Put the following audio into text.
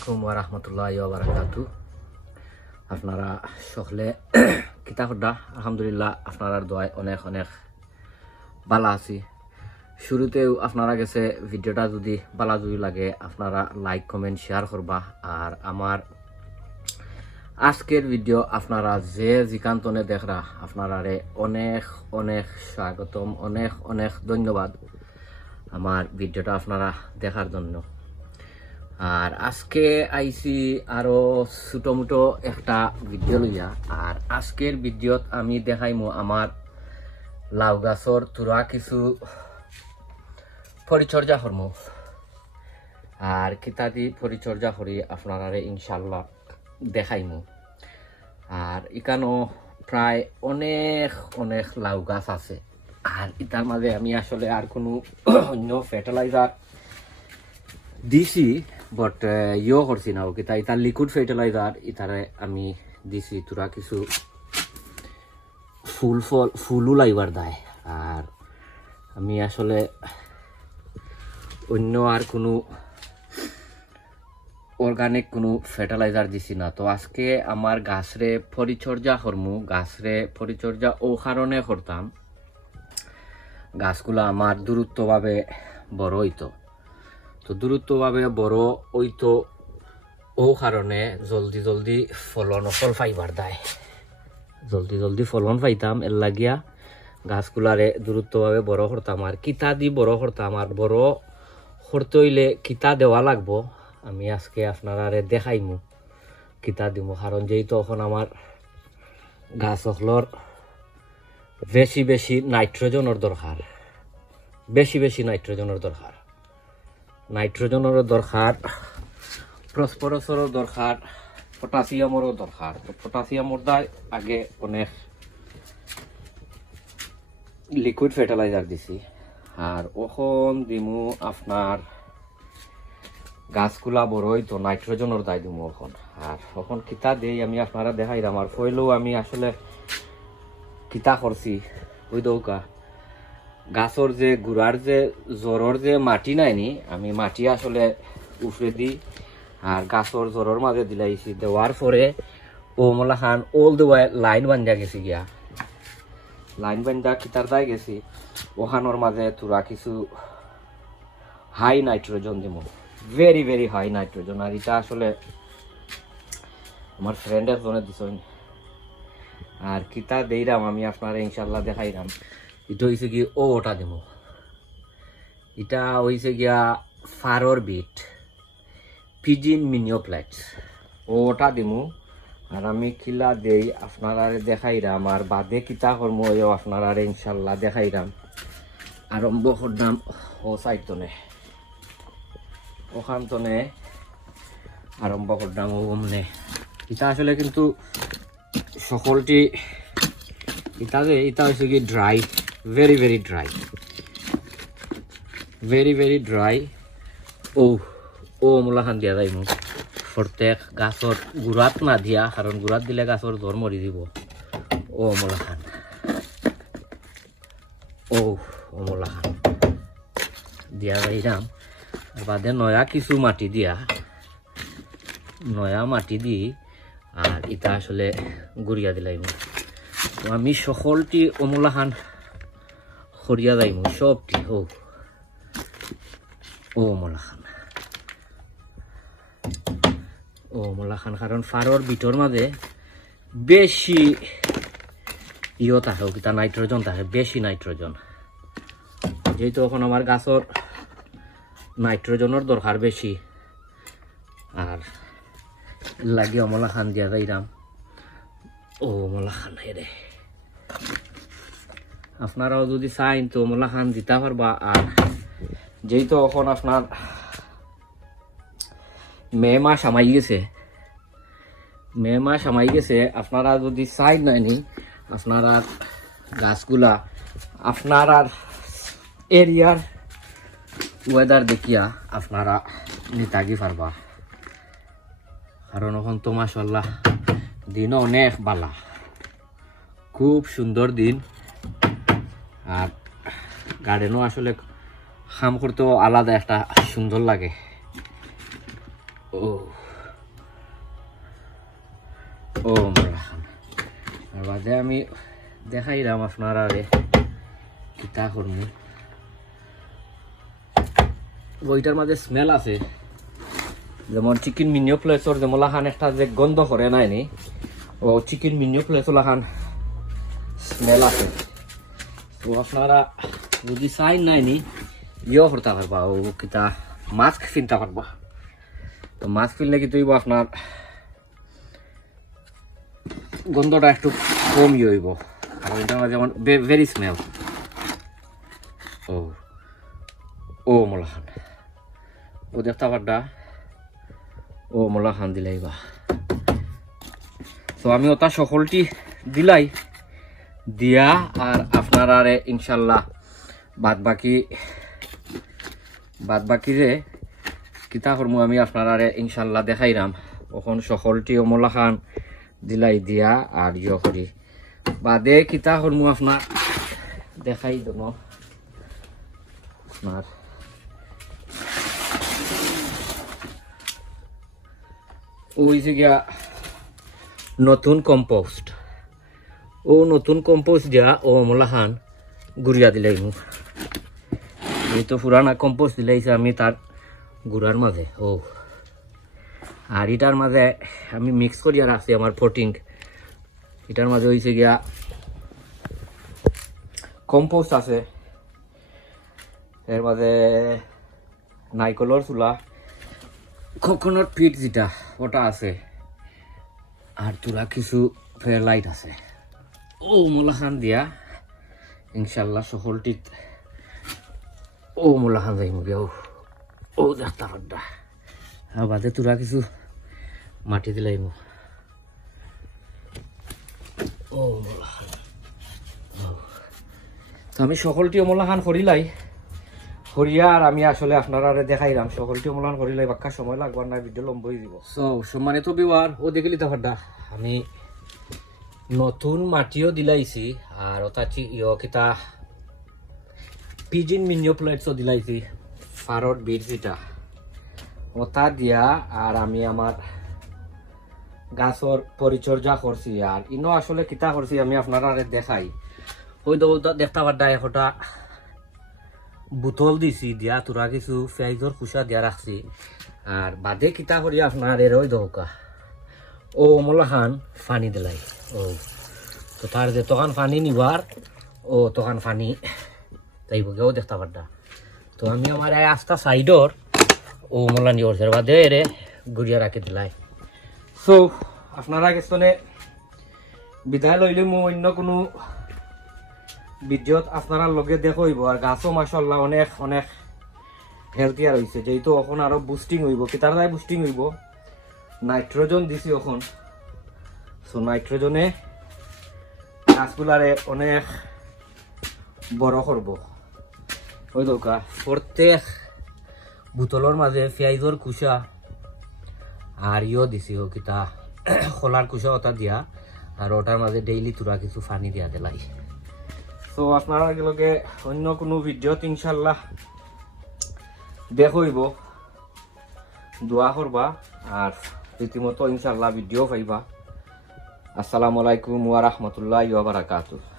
আলাইকুম ওয়া রাহমাতুল্লাহি ওয়া বারাকাতু আপনারা সকলে কিতা করডা আলহামদুলিল্লাহ আপনার দোয়ায় অনেক অনেক ভালো আছি। শুরুতেও আপনারা গেছে ভিডিওটা যদি ভালো যদি লাগে, আপনারা লাইক কমেন্ট শেয়ার করবা। আর আমার আজকের ভিডিও আপনারা যে জিকান্তনে দেখরা, আপনারারে অনেক অনেক স্বাগতম, অনেক অনেক ধন্যবাদ। আমার ভিডিওটা আপনারা দেখার জন্য। আর আজকে আরও ছোট মোটো একটা ভিডিও লইয়া। আর আজকের ভিডিওত আমি দেখাইমু আমার লাউ গাছর তুরা কিছু পরিচর্যা করমু আর কিতাদি পরিচর্যা করি আপনারা ইনশাল্লাহ দেখাইমু। আর ইকানো প্রায় অনেক অনেক লাউ গাছ আছে। আর ইতার মাঝে আমি আসলে আর কোনো অন্য ফার্টিলাইজার দিছি। বাট ইয়ে করছি না ওকে তাই তার লিকুইড ফার্টিলাইজার ইতারে আমি দিছি তোরা কিছু ফুল ফল ফুলও লাইবার দেয় আর আমি আসলে অন্য আর কোনো অর্গানিক কোনো ফার্টিলাইজার দিছি না তো আজকে আমার গাছরে পরিচর্যা করমু গাছরে পরিচর্যা ও কারণে করতাম গাছগুলো আমার দূরত্বভাবে বড় হইতো তো দূরত্বভাবে বড় হইতো ও কারণে জলদি জলদি ফলন ফল পাইবার দেয় জলদি জলদি ফলন পাইতাম এর লাগিয়া গাছগুলারে দূরত্বভাবে বড় করতাম আর কিতা দি বড় করতাম আর বড় করতে হইলে কিতা দেওয়া লাগবো? আমি আজকে আপনারারে দেখাইমু। কিতা দিমু কারণ যেহেতু এখন আমার গাছ অখলর বেশি বেশি নাইট্রোজেনের দরকার বেশি বেশি নাইট্রোজেনের দরকার নাইট্রোজেনেরও দরকার ফসফরাসেরও দরকার পটাশিয়ামেরও দরকার তো পটাশিয়ামের দায় আগে অনেক লিকুইড ফার্টিলাইজার দিছি। আর ওখন দিমু আপনার গাছগুলা বড়ই, তো নাইট্রোজেনের দায় দিমু এখন। আর এখন কিতা দেই, আমি আপনারা দেখাই আমার ফইলেও আমি আসলে কিতা করছি, ওই দৌকা। গাছর যে গুড়ার যে জ্বরের যে মাটি নাইনি আমি মাটি আসলে উফরে দিই আর গাছর জ্বরের মাঝে দিলাইছি দেওয়ার পরে ও মোলা খান ওল দেওয়া লাইন বান্ধা গেছি গিয়া। লাইন বান্ধা কিতার দায় গেছি ওখানোর মাঝে তোরা কিছু হাই নাইট্রোজেন দিব ভেরি ভেরি হাই নাইট্রোজেন আর এটা আসলে আমার ফ্রেন্ডের জন্য দিছ আর কিতা দেইরাম আমি আপনারা ইনশাল্লাহ দেখাইরাম এটা হয়েছে কি ও ওটা দেবো। এটা হয়েছে গিয়া ফারর বিট পিজিন মিনিওপ্লেক্স ও ওটা দিমু আর আমি কিলা দেই আপনারা দেখাইরাম। আর বাদে কিতা কর্ম আপনারা ইনশাল্লাহ দেখাইরাম। আরম্ভ করলাম ও সাইতনে ওখান তনে আরম্ভ করলাম ও মানে ইটা আসলে কিন্তু সকলটি, এটা যে ইটা হচ্ছে কি dry very very dry very very dry ও ও মূলাখান দিয়া যায় মোক। প্রত্যেক গাছর গুড়াত না দিয়া কারণ গুড়াত দিলে গাছর জ্বর মরি দিব। ও মূলাখান ও ও মূলাখান দিয়া আর বাদে নয়া কিছু মাটি দিয়া। নয়া মাটি দি আর ইটা আসলে গুড়িয়া দিলাইম তো আমি সকলটি অমলাখান সরিয়া যাইম সবটি ও ও অমলাখান ও অমলাখান কারণ ফারর বিটর মাঝে বেশি ইয় থাকে কিতা নাইট্রোজেন থাকে বেশি নাইট্রোজেন যেহেতু এখন আমার গাছর নাইট্রোজেনের দরকার বেশি আর লাগে অমলা খান দিয়া যাইরাম ও অমলা খান হেরে আপনারাও যদি চাইন তো অমলা খান দিতে পারবা। আর যেহেতু এখন আপনার মে মাস আমাই গেছে। মে মাস আমাই গেছে, আপনারা যদি চাই নাইনি আপনারা গাছগুলা, আপনার আর এরিয়ার ওয়েদার দেখিয়া আপনারা নিতাগি পারবা। কারণ এখন তো মাসাল্লাহ দিনও অনেক বালা। খুব সুন্দর দিন। আর গার্ডেনও আসলে খাম করতেও আলাদা একটা সুন্দর লাগে। ও ও বাদে আমি দেখাইলাম আপনার আরে কিতা করমু। বইটার মাঝে স্মেল আছে। যেমন চিকেন মিনিও প্লেসর যেমন লাখান একটা যে গন্ধ করে নাই নি, ও চিকেন মিনিও প্লেসর লাখান স্মেল আছে। তো আপনারা যদি চাই নাই নি ইয়েও করতে পারবা, ও কিতা মাস্ক কিনতে পারবা। তো মাস্ক কিনলে কি তুইব আপনার গন্ধটা একটু কম ইয়ে হইব আর ওইটার যেমন ভেরি স্মেল ও ও মোলাখান। ও দেখতে পারডা, ও মোলাখান দিলাই বা তো আমি ওটা সকলটি দিলাই, দিয়া আর আপনারা ইনশাল্লাহ। বাদ বাকি বাদ বাকি যে কিতা করমু আমি আপনারা ইনশাল্লাহ দেখাইরাম। ওখন সকলটি অমলা খান দিলাই দিয়া আর ইয় করি। বাদে কিতা করমু আপনার দেখাই দেব। আপনার ওই যে নতুন কম্পোস্ট ও নতুন কম্পোস্ট দিয়া ও অমলা খান গুড়িয়া দিলাই মোক এই তো পুরানা কম্পোস্ট দিলাইছে আমি তার গুড়ার মাঝে, ও। আর এটার মাঝে আমি মিক্স করিয়া রাখছি আমার ফটিং এটার মাঝে হয়েছে গিয়া কম্পোস্ট আছে। এর মাঝে নাইকলর চুলা কোকোনাট পিট যেটা, ওটা আছে। আর তোরা কিছু ফেয়ারলাইট আছে। ও মোলাখান দিয়া। ইনশাল্লাহ সকলটিত ও মোলাখান যাই মুগে ও ও দেখতা আর বাদে তোরা কিছু মাটি দিলাই মো ও মোলাখান ও। তো আমি সকলটি অমলাখান করিলাই। করিয়া আর আমি আসলে আপনারা দেখাইলাম। সকলটি অমলাখান করিলাই, বাক্কা সময় লাগবার না ভিডিও লম্বই দিব সো সম্মানিত বিবার ও দেখিলি তো আমি নতুন মাটিও দিলাইছি আর ইয় কিতা, পিজিন মিনিও প্লেটসও দিলাইছি ফারত বিট যেটা ওটা দিয়া আর আমি আমার গাছর পরিচর্যা করছি আর ইনো আসলে কিতা করছি আমি আপনারা দেখাই। ওই তো দেখতে পাড্ডা একটা বোতল দিছি, দিয়া তোরা কিছু পেঁয়াজর কুসা দিয়া রাখছি আর বাদে কিতা করি আপনার এর ওই দৌকা। ও অমলাখান পানি দিলাই ও, তো তার যে তখন পানি নিবার ও তখন পানি তাই কেউ দেখতে পারতা তো আমি আমার এই আস্তা সাইডর ও মোলা নিয়ে করছে বাদে এরে গুড়িয়া রাখি দিলাই। সো আপনারা কিছুনে বিদায় লইলে মো অন্য কোনো ভিডিওত আপনারা লগে দেখইব আর গাছও মাসাল্লাহ অনেক অনেক হেলথিয়ার হয়েছে যেহেতু এখন আরও বুস্টিং হইব। দায় বুস্টিং হইব। নাইট্রোজেন দিছি এখন। সো নাইট্রোজনে গাছগুলারে অনেক বড় করব। ওই দরকার প্রত্যেক বোতলের মাঝে পেঁয়াজর কুসা আর ইও দিছি ও কিতা। খোলার কুসা ওটা দিয়া আর ওটার মাঝে ডেইলি তোরা কিছু পানি দিয়া দিলাই। তো আপনারা এগুলোকে অন্য কোনো ভিডিওত ইনশাল্লাহ দেখইব। দোয়া করবা আর রীতিমতো ইনশাল্লাহ ভিডিও পাইবা। আসসালামু আলাইকুম ওয়া রাহমাতুল্লাহি ওয়া বারাকাতুহু।